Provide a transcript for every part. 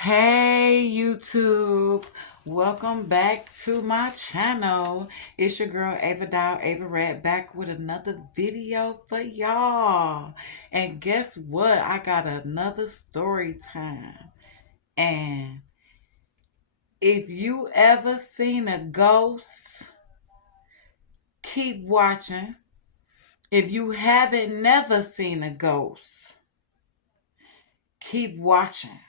Hey YouTube, welcome back to my channel. It's your girl Ava Dow, Ava Red, back with another video for y'all. And guess what? I got another story time. And if you ever seen a ghost, keep watching. If you haven't never seen a ghost, keep watching.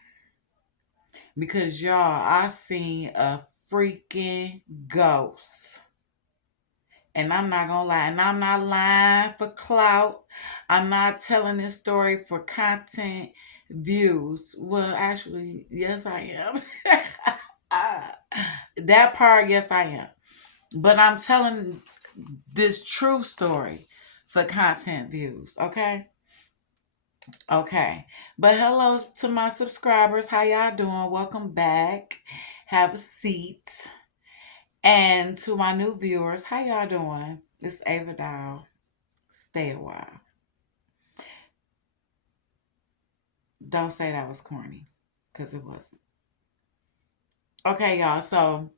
Because y'all, I seen a freaking ghost. And I'm not gonna lie, and I'm not lying for clout. I'm not telling this story for content views. Well, actually, yes, I am. That part, yes, I am. But I'm telling this true story for content views, okay? Okay. But hello to my subscribers. How y'all doing? Welcome back. Have a seat. And to my new viewers, how y'all doing? It's Ava Dow. Stay a while. Don't say that was corny, because it wasn't. Okay, y'all. So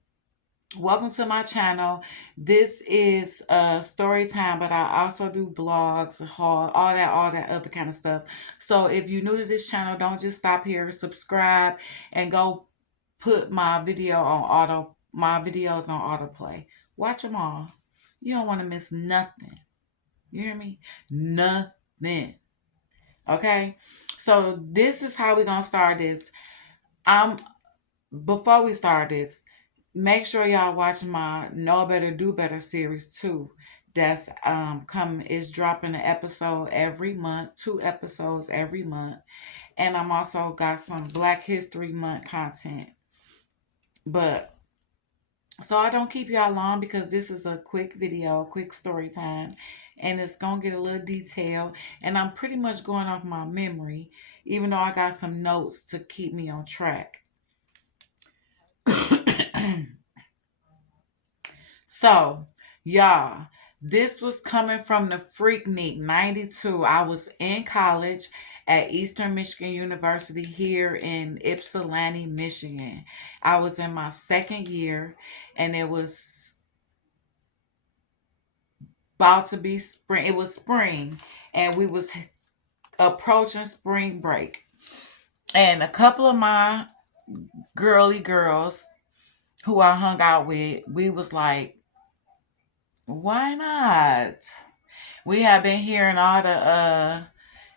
welcome to my channel. This is story time, but I also do vlogs, haul, all that other kind of stuff. So if you're new to this channel, don't just stop here. Subscribe and go put my videos on autoplay. Watch them all. You don't want to miss nothing. You hear me? Nothing. Okay? So this is how we're gonna start this. I'm Before we start this, make sure y'all watch my Know Better Do Better series too. That's coming is dropping an episode every month, 2 episodes every month. And I'm also got some Black History Month content. But so I don't keep y'all long because this is a quick video, quick story time, and it's gonna get a little detail. And I'm pretty much going off my memory, even though I got some notes to keep me on track. So, y'all, this was coming from the Freaknik 92. I was in college at Eastern Michigan University here in Ypsilanti, Michigan. I was in my second year, and it was about to be spring. It was spring, and we was approaching spring break. And a couple of my girly girls who I hung out with, we was like, why not? We have been hearing all the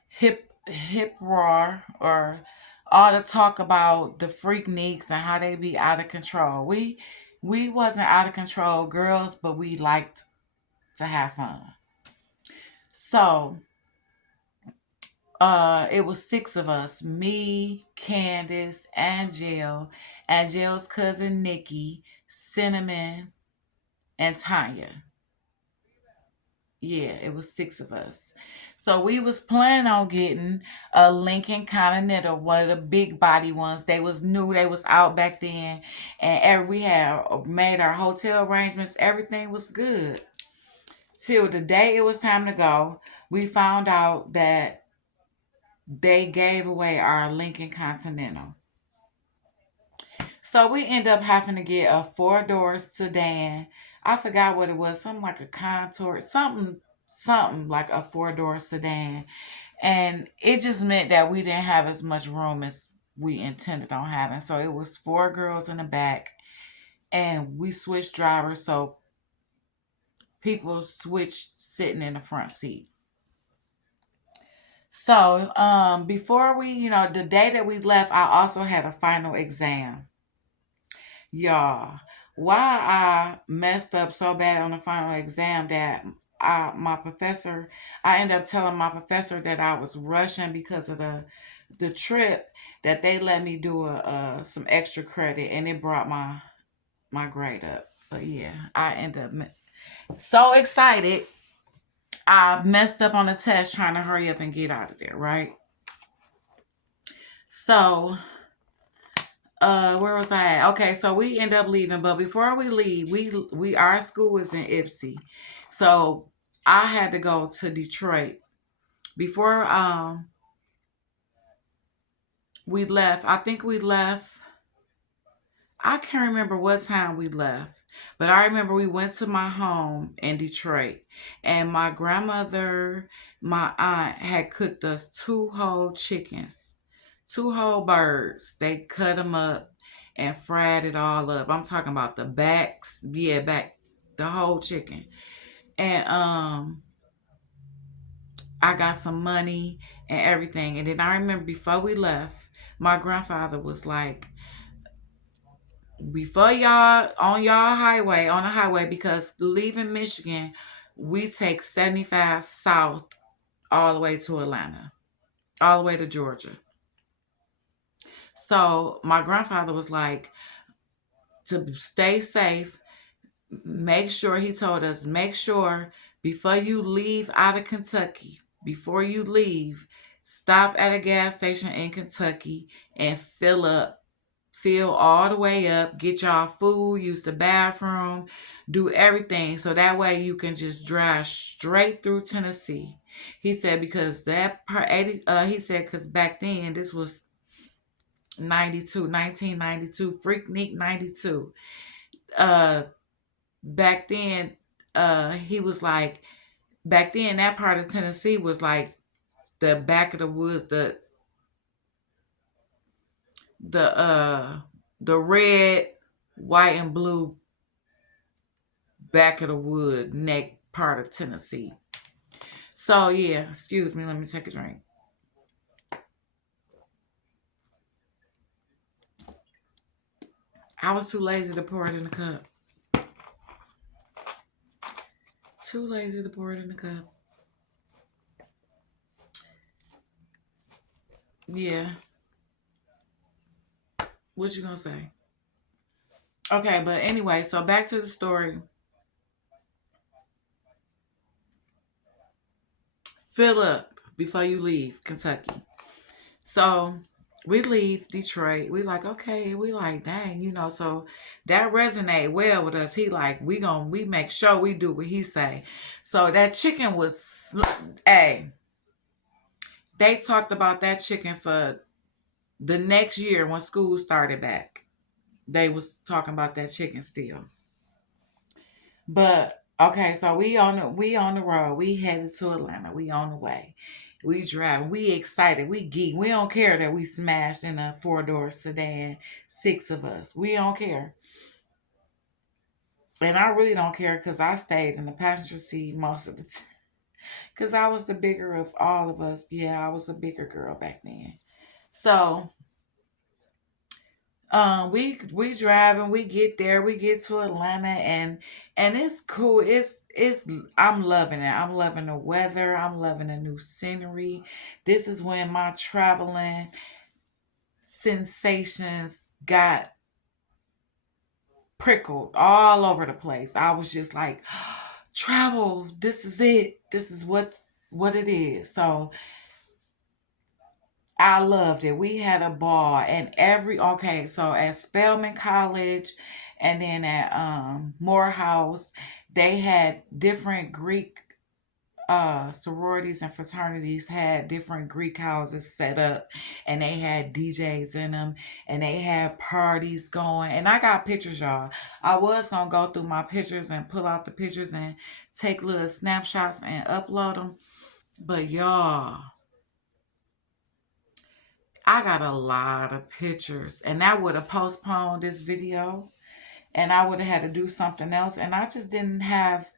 hip roar or all the talk about the freakniks and how they be out of control. We wasn't out of control girls, but we liked to have fun. So it was 6 of us: me, Candace, Angel's cousin Nikki, Cinnamon, and Tanya. Yeah, it was 6 of us. So we was planning on getting a Lincoln Continental, one of the big body ones. They was new, they was out back then, and we had made our hotel arrangements. Everything was good till the day it was time to go. We found out that they gave away our Lincoln Continental. So we end up having to get a 4 door sedan. I forgot what it was, something like a Contour, something like a 4 door sedan. And it just meant that we didn't have as much room as we intended on having. So it was 4 girls in the back, and we switched drivers, so people switched sitting in the front seat. So before the day that we left, I also had a final exam. Y'all, why I messed up so bad on the final exam that my professor, I ended up telling my professor that I was rushing because of the trip, that they let me do some extra credit, and it brought my grade up. But yeah, I ended up so excited. I messed up on the test trying to hurry up and get out of there, right? So where was I at? Okay, so we end up leaving, but before we leave, we our school was in Ipsy, so I had to go to Detroit before we left. I think we left. I can't remember what time we left, but I remember we went to my home in Detroit, and my grandmother, my aunt had cooked us two whole chickens, two whole birds. They cut them up and fried it all up. I'm talking about the backs, yeah, back, the whole chicken. And I got some money and everything. And then I remember before we left, my grandfather was like, before y'all on the highway, because leaving Michigan, we take 75 south all the way to Atlanta, all the way to Georgia. So my grandfather was like, to stay safe, make sure, he told us, make sure before you leave out of Kentucky, before you leave, stop at a gas station in Kentucky and fill all the way up, get y'all food, use the bathroom, do everything. So that way you can just drive straight through Tennessee. He said, because that per 80, he said, because back then, this was 1992, Freaknik 92. Uh, back then, he was like, back then, that part of Tennessee was like the back of the woods, the, uh, the red, white, and blue back of the wood neck part of Tennessee. So yeah, excuse me, let me take a drink. I was too lazy to pour it in the cup. Too lazy to pour it in the cup. Yeah. What you gonna say? Okay, but anyway, so back to the story. Fill up before you leave Kentucky. So we leave Detroit. We like, okay, we like, dang, so that resonate well with us. He like, we make sure we do what he say. So that chicken was, hey, they talked about that chicken for the next year when school started back. They was talking about that chicken still. But okay, so we on the road. We headed to Atlanta. We on the way. We driving. We excited. We geek. We don't care that we smashed in a four-door sedan, six of us. We don't care. And I really don't care because I stayed in the passenger seat most of the time. Because I was the bigger of all of us. Yeah, I was the bigger girl back then. So we driving, we get there, we get to Atlanta, and it's cool. It's I'm loving it. I'm loving the weather. I'm loving the new scenery. This is when my traveling sensations got prickled all over the place. I was just like, travel, this is it. This is what it is. So I loved it. We had a ball, and okay, so at Spelman College and then at Morehouse, they had different Greek sororities and fraternities had different Greek houses set up, and they had DJs in them, and they had parties going. And I got pictures, y'all. I was gonna go through my pictures and pull out the pictures and take little snapshots and upload them, but y'all, I got a lot of pictures, and that would have postponed this video, and I would have had to do something else, and I just didn't have.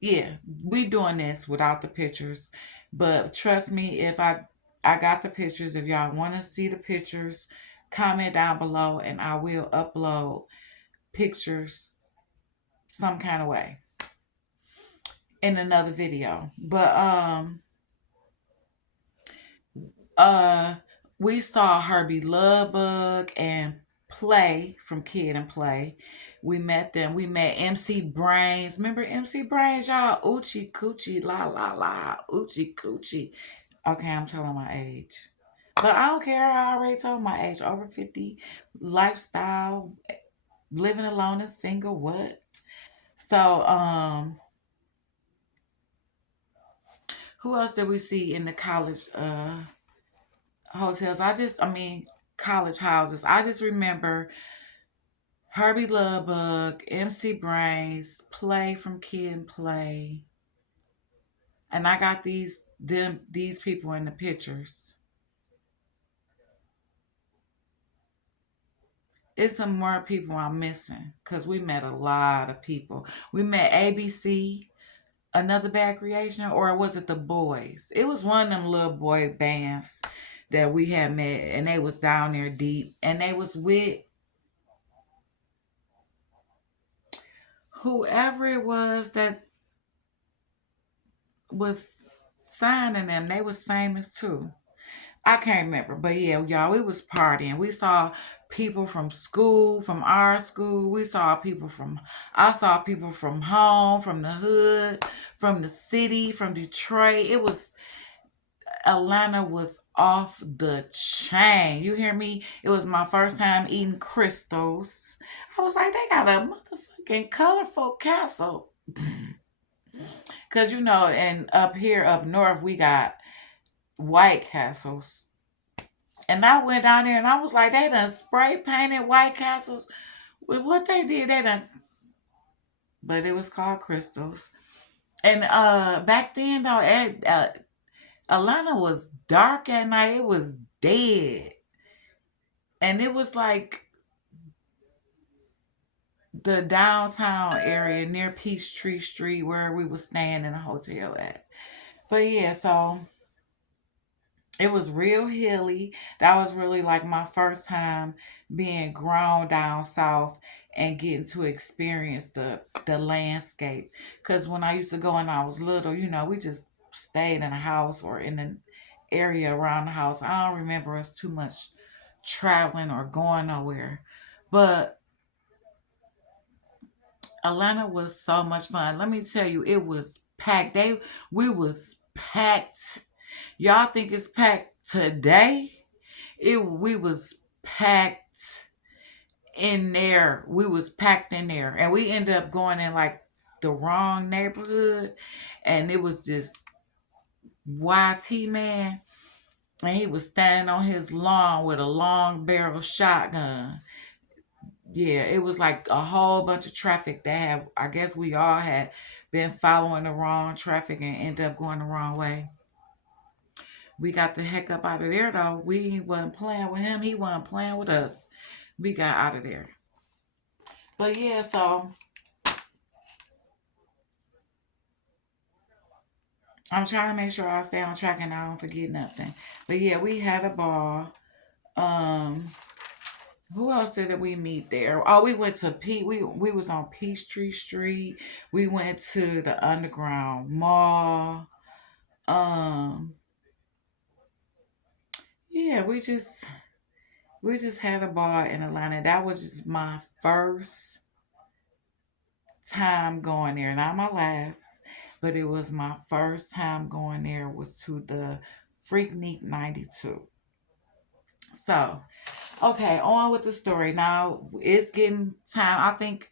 Yeah, we doing this without the pictures, but trust me, if I got the pictures. If y'all want to see the pictures, comment down below, and I will upload pictures some kind of way in another video. But Uh, we saw Herbie Love and Play from Kid and Play. We met them. We met MC Brains. Remember MC Brains, y'all? Oochie coochie la la la. Oochie coochie. Okay, I'm telling my age. But I don't care. I already told my age. Over 50, lifestyle, living alone and single, what? So, who else did we see in the college hotels? I mean, college houses. I just remember Herbie Lubbock, MC Brains, Play from Kid and Play, and I got these people in the pictures. It's some more people I'm missing because we met a lot of people. We met ABC, Another Bad Creation, or was it the Boys? It was one of them little boy bands that we had met, and they was down there deep, and they was with whoever it was that was signing them. They was famous too. I can't remember, but yeah, y'all, we was partying. We saw people from school, from our school. I saw people from home, from the hood, from the city, from Detroit. Atlanta was off the chain. You hear me? It was my first time eating crystals. I was like, they got a motherfucking colorful castle. Cause and up here up north we got White Castles. And I went down there and I was like, they done spray painted White Castles. With what they did, they done, but it was called crystals. And back then though, Atlanta was dark at night. It was dead. And it was like the downtown area near Peachtree Street where we was staying in a hotel at. But yeah, so it was real hilly. That was really like my first time being grown down south and getting to experience the landscape. Cause when I used to go and I was little, we just stayed in a house or in an area around the house. I don't remember us too much traveling or going nowhere. But Atlanta was so much fun. Let me tell you, it was packed. We was packed. Y'all think it's packed today? We was packed in there. We was packed in there. And we ended up going in like the wrong neighborhood. And it was this YT man. And he was standing on his lawn with a long barrel shotgun. Yeah, it was like a whole bunch of traffic that I guess we all had been following the wrong traffic and ended up going the wrong way. We got the heck up out of there though. We wasn't playing with him. He wasn't playing with us. We got out of there. But yeah, so I'm trying to make sure I stay on track and I don't forget nothing. But yeah, we had a ball. Um, who else did we meet there? Oh, we went to We was on Peachtree Street. We went to the Underground Mall. Um, yeah, we just had a ball in Atlanta. That was just my first time going there. Not my last, but it was my first time going there was to the Freaknik 92. So, okay, on with the story. Now, it's getting time. I think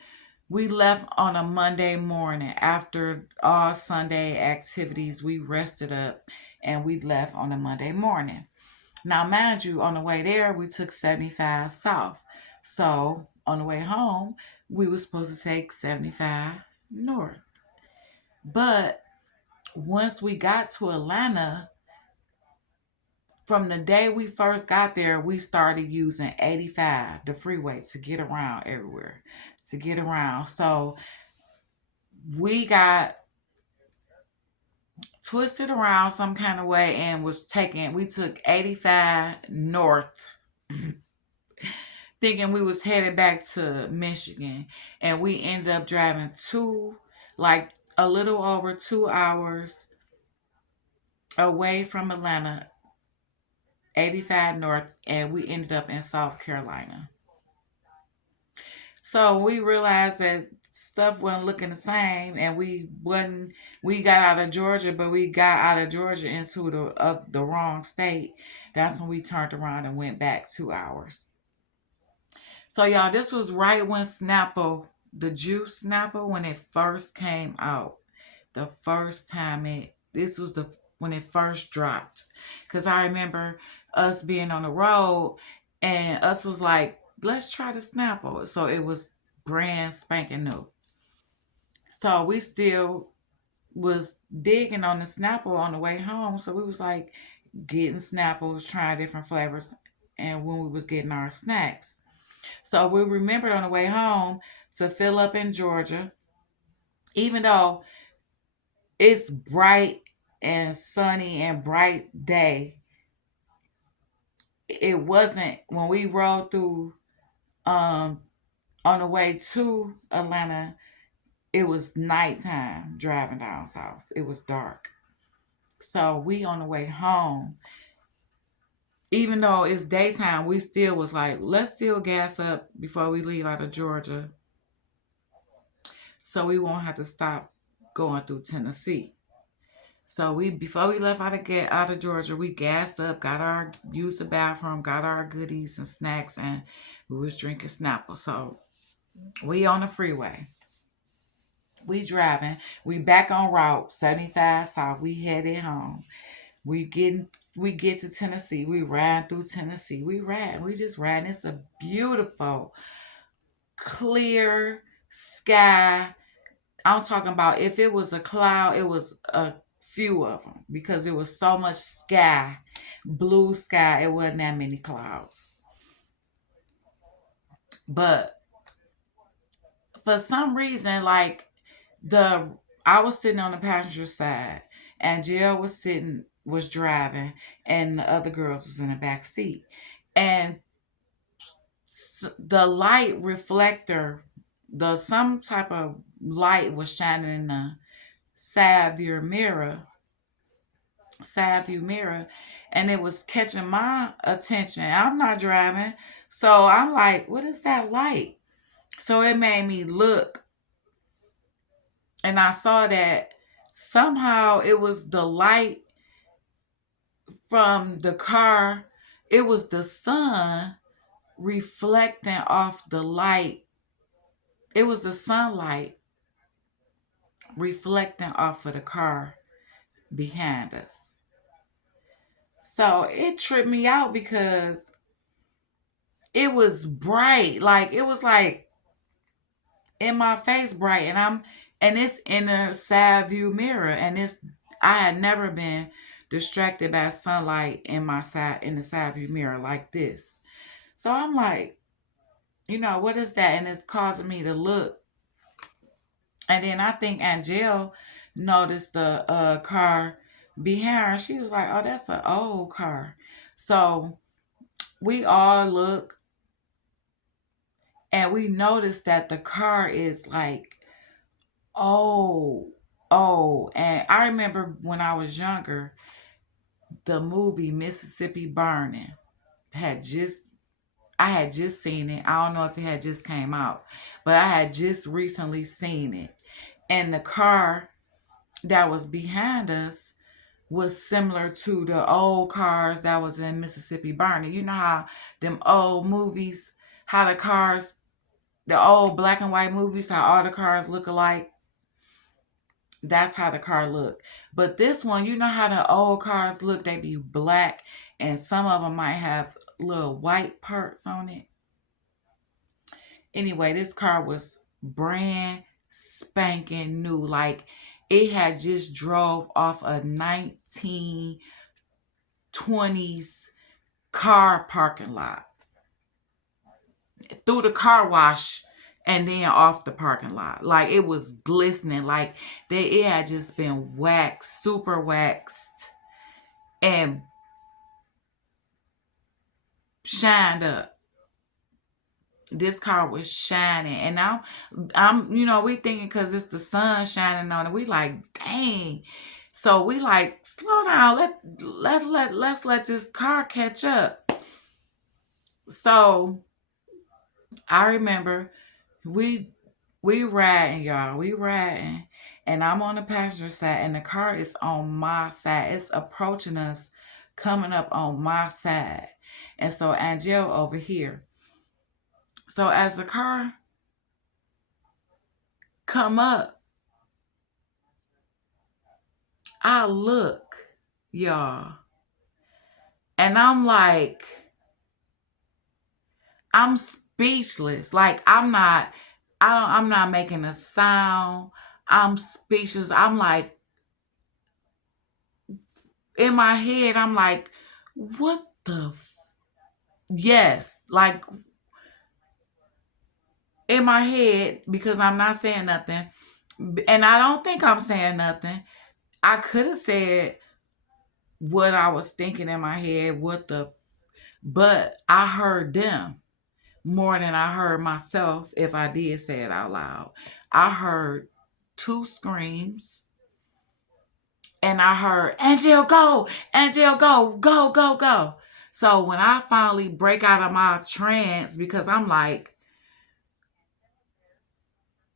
we left on a Monday morning after all Sunday activities. We rested up and we left on a Monday morning. Now, mind you, on the way there, we took 75 south. So, on the way home, we were supposed to take 75 north. But once we got to Atlanta, from the day we first got there, we started using 85, the freeway, to get around everywhere, to get around. So we got twisted around some kind of way and we took 85 north, thinking we was headed back to Michigan. And we ended up driving like a little over 2 hours away from Atlanta, 85 north, and we ended up in South Carolina. So we realized that stuff wasn't looking the same, and we got out of Georgia, but we got out of Georgia into the wrong state. That's when we turned around and went back 2 hours. So y'all, this was right when Snapple, the juice Snapple, when it first came out. The first time this was the when it first dropped. Cause I remember us being on the road And us was like, let's try the Snapple. So it was brand spanking new. So we still was digging on the Snapple on the way home. So we was like getting Snapples, trying different flavors, and when we was getting our snacks. So we remembered on the way home to fill up in Georgia, even though it's bright and sunny and bright day. It wasn't when we rode through um on the way to Atlanta. It was nighttime driving down south. It was dark. So we on the way home, even though it's daytime, we still was like, let's still gas up before we leave out of Georgia, so we won't have to stop going through Tennessee. So we before we left out of Georgia, we gassed up, got our used the bathroom, got our goodies and snacks, and we was drinking Snapple. So we on the freeway. We driving. We back on route 75 South. We headed home. We get to Tennessee. We ride through Tennessee. We ride. We just ride. It's a beautiful, clear sky. I'm talking about if it was a cloud, it was a few of them because it was so much sky, blue sky. It wasn't that many clouds. But for some reason, like the I was sitting on the passenger side, and Jill was driving, and the other girls was in the back seat, and the light reflector, the some type of light was shining in the side view mirror, side view mirror, and it was catching my attention. I'm not driving, so I'm like, "What is that light?" So it made me look, and I saw that somehow it was the light from the car. It was the sun reflecting off the light. It was the sunlight reflecting off of the car behind us. So it tripped me out because it was bright. Like it was like in my face bright, and it's in a side view mirror, and it's I had never been distracted by sunlight in the side view mirror like this. So I'm like, what is that? And it's causing me to look. And then I think Angel noticed the car behind her. She was like, "Oh, that's an old car." So we all look, and we noticed that the car is like old, old. And I remember when I was younger, the movie Mississippi Burning had just I had just seen it. I don't know if it had just came out, but I had just recently seen it. And the car that was behind us was similar to the old cars that was in Mississippi Burning. You know how them old movies, how the cars, the old black and white movies, how all the cars look alike. That's how the car looked. But this one, you know how the old cars look, they be black, and some of them might have little white parts on it. Anyway, this car was brand spanking new. Like it had just drove off a 1920s car parking lot, through the car wash, and then off the parking lot. Like it was glistening. Like it had just been waxed, super waxed, and shined up. This car was shining, and I'm we thinking because it's the sun shining on it. We like, dang. So we like, slow down. Let's let this car catch up. So I remember we we riding, y'all. We riding, and I'm on the passenger side, and the car is on my side. It's approaching us, coming up on my side, and so Angel over here. So as the car come up, I look, y'all, and I'm like, I'm speechless. Like I'm not making a sound. I'm speechless. I'm like in my head, I'm like, what the yes. Like in my head, because I'm not saying nothing. And I don't think I'm saying nothing. I could have said what I was thinking in my head, but I heard them more than I heard myself if I did say it out loud. I heard two screams and I heard, Angel, go, Angel, go, go, go, go. So when I finally break out of my trance, because I'm like,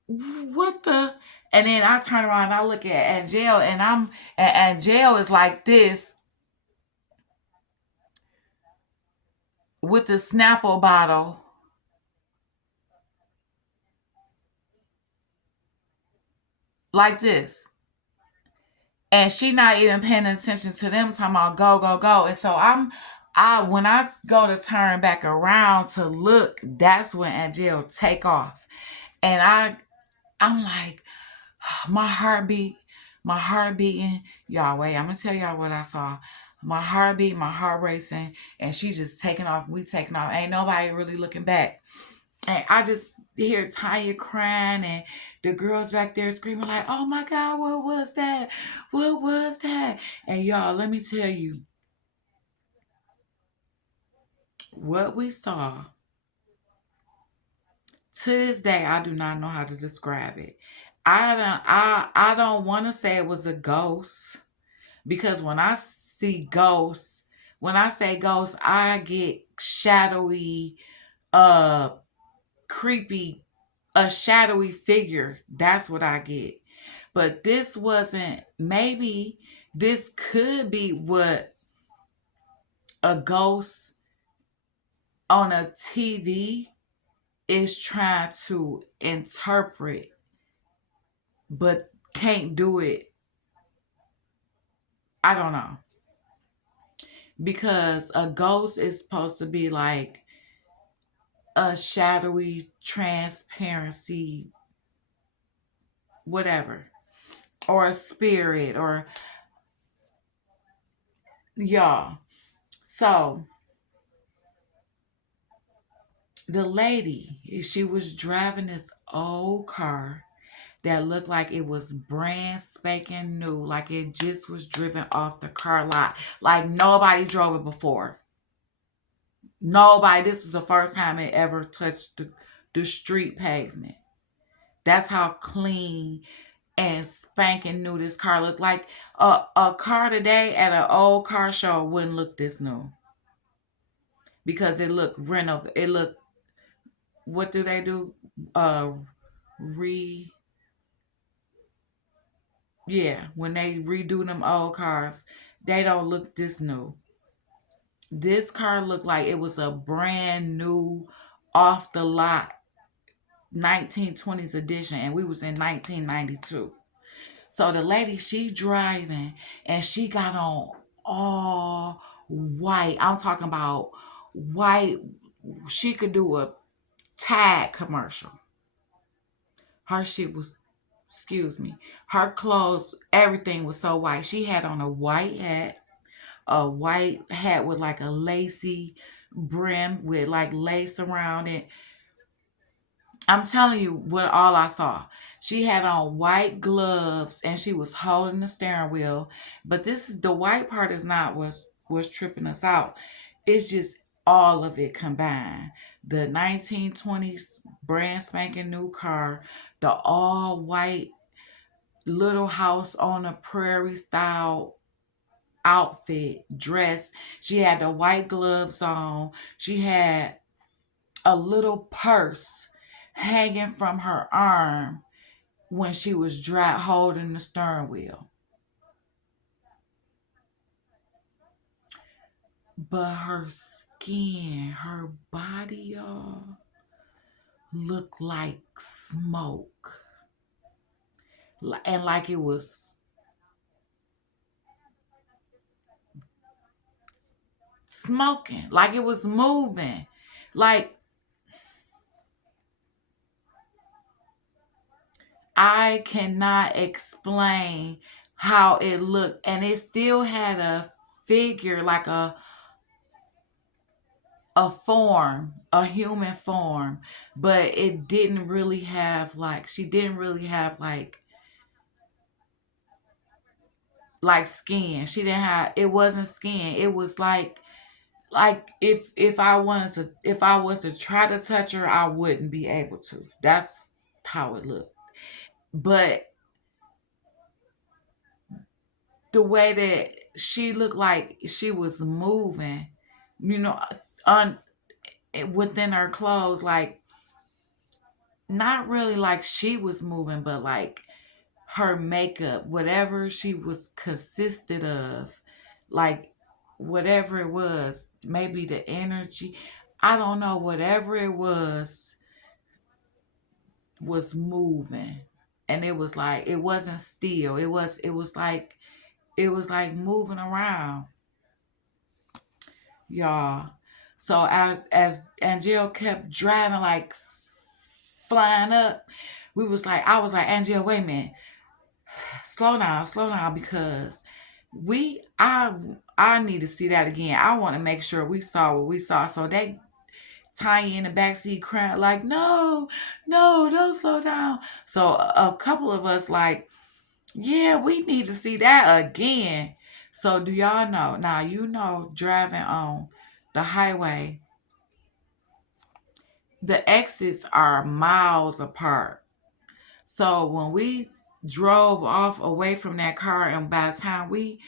what the? And then I turn around and I look at Angel and Angel is like this with the Snapple bottle like this. And she not even paying attention to them talking about go, go, go. And so I when I go to turn back around to look, that's when Angel take off. And I'm like, my heartbeat, my heart beating. Y'all, wait, I'm gonna tell y'all what I saw. My heartbeat, my heart racing, and she just taking off. We taking off. Ain't nobody really looking back. And I just hear Tanya crying and the girls back there screaming like, "Oh my God, what was that? What was that?" And y'all, let me tell you, what we saw. To this day, I do not know how to describe it. I don't want to say it was a ghost because when I say ghosts, I get shadowy, uh, creepy, a shadowy figure. That's what I get. But this wasn't, maybe this could be what a ghost on a TV is trying to interpret, but can't do it. I don't know. Because a ghost is supposed to be like a shadowy transparency, whatever, or a spirit, or y'all. So the lady, she was driving this old car that looked like it was brand spanking new, like it just was driven off the car lot, like nobody drove it before. Nobody. This is the first time it ever touched the street pavement. That's how clean and spanking new this car looked. Like a car today at an old car show wouldn't look this new because it looked renov. It looked, what do they do? Uh, re Yeah, when they redo them old cars, they don't look this new. This car looked like it was a brand new, off the lot 1920s edition, and we was in 1992. So the lady, she driving, and she got on all white. I'm talking about white. She could do a tag commercial. Her shit was, excuse me, her clothes, everything was so white. She had on a white hat with like a lacy brim with like lace around it. I'm telling you what all I saw. She had on white gloves and she was holding the steering wheel. But this is, the white part is not what's tripping us out. It's just all of it combined. The 1920s brand spanking new car, the all white little house on a prairie style outfit, dress. She had the white gloves on. She had a little purse hanging from her arm when she was holding the steering wheel. But her skin, her body, y'all, looked like smoke. And like it was smoking, like it was moving. Like I cannot explain how it looked, and it still had a figure, like a form, a human form, but it didn't really have like, she didn't really have like skin. She didn't have, it wasn't skin. It was like if I wanted to, if I was to try to touch her, I wouldn't be able to. That's how it looked. But the way that she looked, like she was moving, you know, on within her clothes, like not really like she was moving, but like her makeup, whatever she was consisted of, like whatever it was, maybe the energy, I don't know, whatever it was moving. And it was like, it wasn't still. It was like moving around, y'all. So as Angel kept driving, like flying up, I was like, Angel, wait a minute, slow down, because we I need to see that again. I want to make sure we saw what we saw. So they Tanya in the backseat crying like, no, no, don't slow down. So a couple of us like, yeah, we need to see that again. So do y'all know? Now you know, driving on the highway, the exits are miles apart. So when we drove off away from that car, and by the time we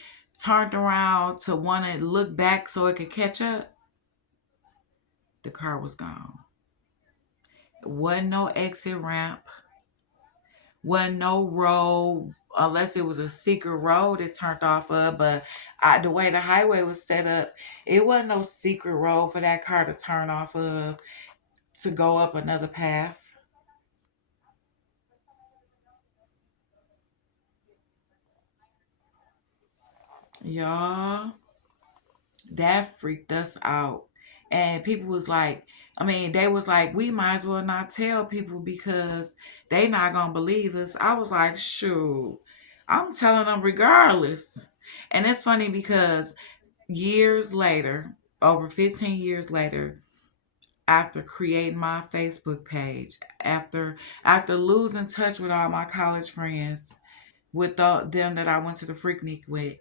turned around to want to look back so it could catch up, the car was gone. Wasn't no exit ramp, wasn't no road, unless it was a secret road it turned off of. But the way the highway was set up, it wasn't no secret road for that car to turn off of to go up another path. Y'all, that freaked us out. And people was like, I mean, they was like, we might as well not tell people because they not gonna believe us. I was like, shoot, I'm telling them regardless. And it's funny because years later, over 15 years later, after creating my Facebook page, after losing touch with all my college friends, with them that I went to the Freaknik with,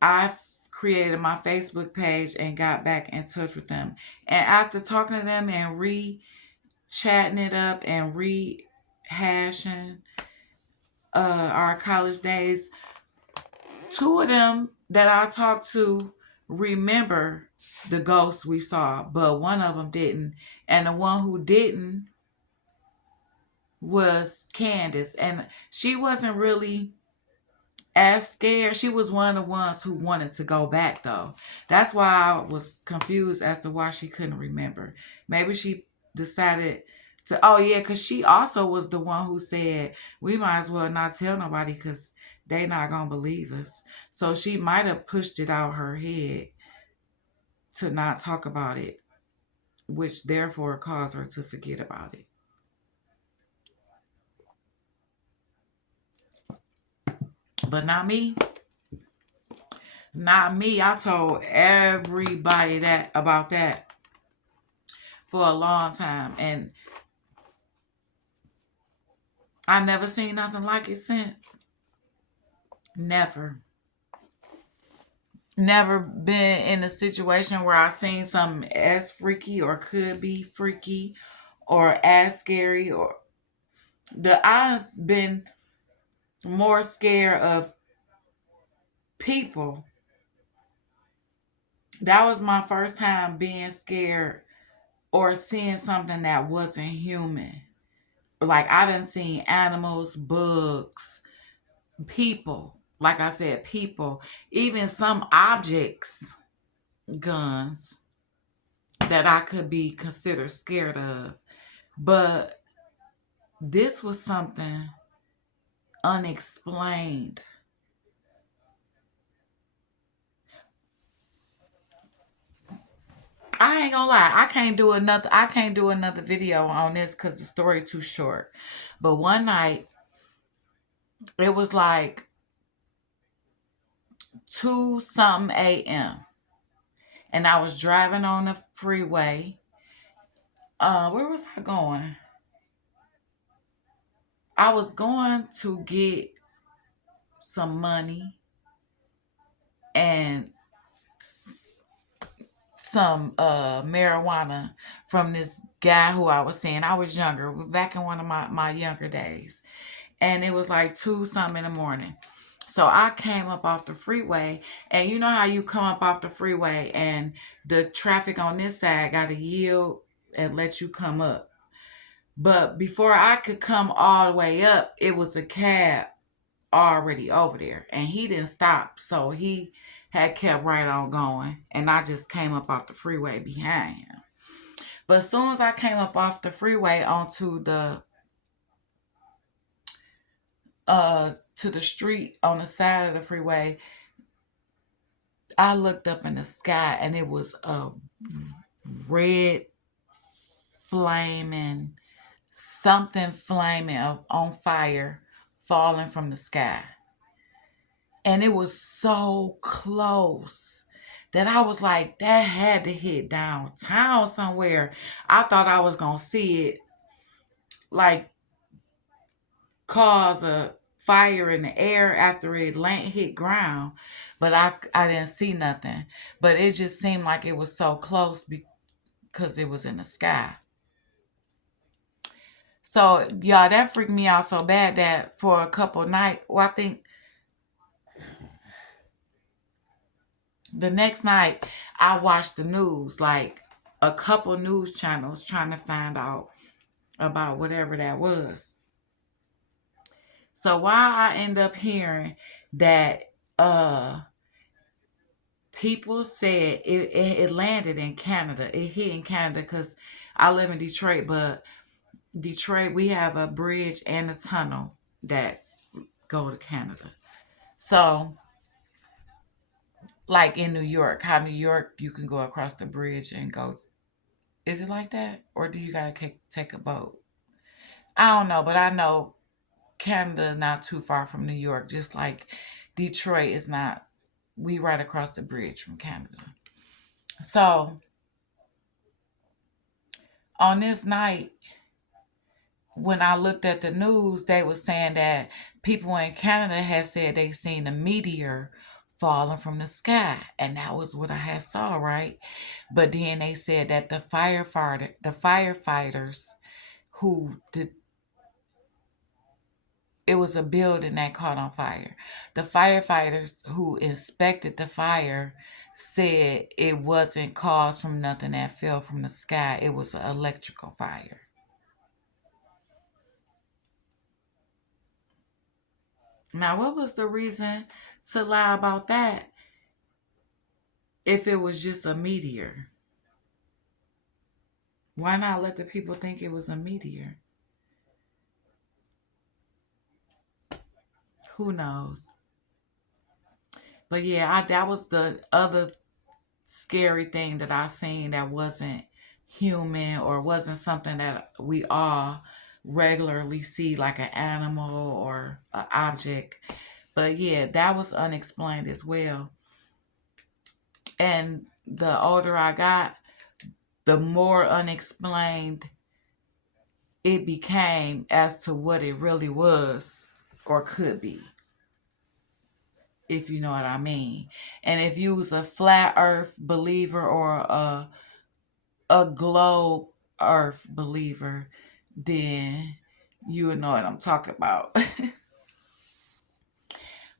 I created my Facebook page and got back in touch with them. And after talking to them and chatting it up and rehashing our college days, two of them that I talked to remember the ghosts we saw, but one of them didn't. And the one who didn't was Candace. And she wasn't really as scared. She was one of the ones who wanted to go back though. That's why I was confused as to why she couldn't remember. Maybe she decided to, oh yeah, because she also was the one who said we might as well not tell nobody because they not gonna believe us. So she might have pushed it out her head to not talk about it, which therefore caused her to forget about it. But not me. Not me. I told everybody that about that for a long time, and I never seen nothing like it since. Never. Never been in a situation where I seen something as freaky or could be freaky or as scary, or the I've been more scared of people. That was my first time being scared or seeing something that wasn't human. Like I done seen animals, bugs, people. Like I said, people, even some objects, guns that I could be considered scared of. But this was something unexplained. I ain't gonna lie, I can't do another video on this because the story too short. But one night It was like 2 something a.m. and I was driving on the freeway. Where was I going? I was going to get some money and some marijuana from this guy who I was seeing. I was younger, back in one of my younger days. And it was like 2 something in the morning. So I came up off the freeway, and you know how you come up off the freeway and the traffic on this side got to yield and let you come up. But before I could come all the way up, it was a cab already over there, and he didn't stop. So he had kept right on going, and I just came up off the freeway behind him. But as soon as I came up off the freeway onto the to the street on the side of the freeway, I looked up in the sky and it was a red flaming something flaming on fire falling from the sky. And it was so close that I was like, that had to hit downtown somewhere. I thought I was going to see it like cause a fire in the air after it hit ground, but I didn't see nothing. But it just seemed like it was so close because it was in the sky. So y'all, that freaked me out so bad that for a couple nights, well, I think the next night I watched the news, like a couple news channels trying to find out about whatever that was. So why I end up hearing that uh people said it landed in Canada. It hit in Canada because I live in Detroit, but Detroit, we have a bridge and a tunnel that go to Canada. So, like in New York, how New York, you can go across the bridge and go. Is it like that? Or do you got to take a boat? I don't know, but I know Canada not too far from New York, just like Detroit is not. We right across the bridge from Canada. So, on this night, when I looked at the news, they were saying that people in Canada had said they seen a meteor falling from the sky, and that was what I had saw, right? But then they said that the firefighters who did it was a building that caught on fire. The firefighters who inspected the fire said it wasn't caused from nothing that fell from the sky. It was an electrical fire. Now, what was the reason to lie about that if it was just a meteor? Why not let the people think it was a meteor? Who knows? But yeah, that was the other scary thing that I seen that wasn't human or wasn't something that we all regularly see like an animal or an object. But yeah, that was unexplained as well. And the older I got, the more unexplained it became as to what it really was or could be, if you know what I mean. And if you was a flat earth believer or a globe earth believer, then you would know what I'm talking about.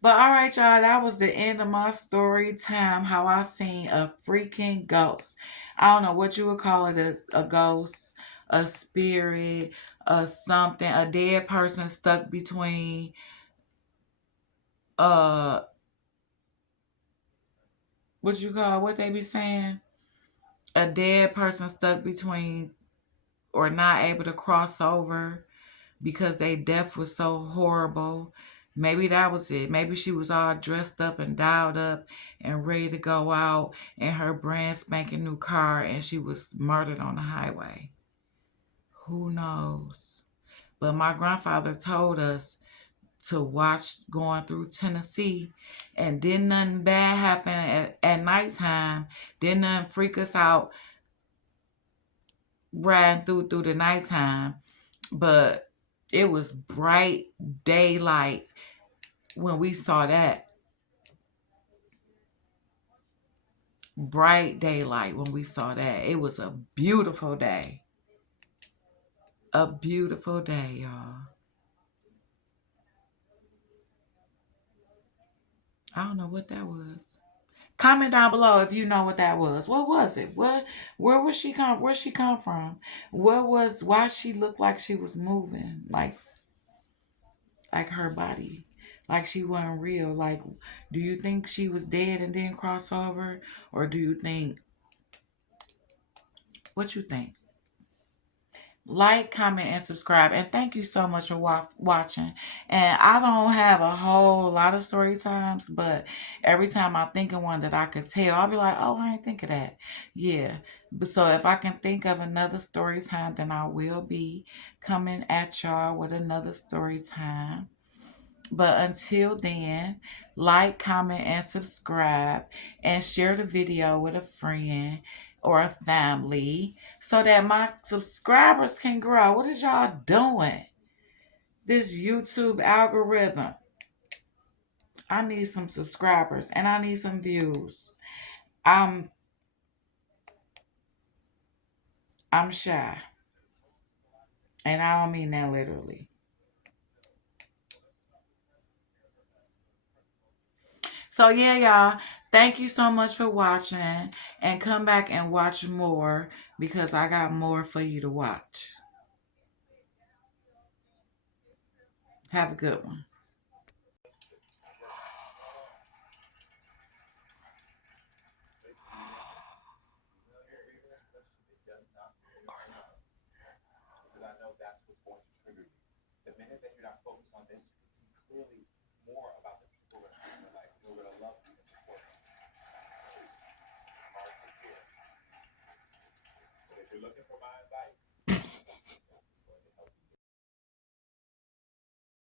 But all right, y'all, that was the end of my story time. How I seen a freaking ghost. I don't know what you would call it, a ghost, a spirit, a something, a dead person stuck between uh what you call what they be saying? A dead person stuck between or not able to cross over because they death was so horrible. Maybe that was it. Maybe she was all dressed up and dialed up and ready to go out in her brand spanking new car and she was murdered on the highway. Who knows? But my grandfather told us to watch going through Tennessee, and didn't nothing bad happen at nighttime. Didn't nothing freak us out riding through the nighttime. But it was bright daylight when we saw that. Bright daylight when we saw that. It was a beautiful day. A beautiful day, y'all. I don't know what that was. Comment down below if you know what that was. What was it? Where was she come where she come from? What was why she looked like she was moving? Like her body. Like she wasn't real. Like, do you think she was dead and then cross over? Or do you think what you think? Like, comment, and subscribe. And thank you so much for watching. And I don't have a whole lot of story times, but every time I think of one that I could tell, I'll be like, oh, I ain't think of that. Yeah. But so if I can think of another story time, then I will be coming at y'all with another story time. But until then, like, comment, and subscribe, and share the video with a friend or a family so that my subscribers can grow. What is y'all doing? This YouTube algorithm. I need some subscribers and I need some views. I'm I'm shy. And I don't mean that literally. So yeah, y'all, thank you so much for watching, and come back and watch more because I got more for you to watch. Have a good one.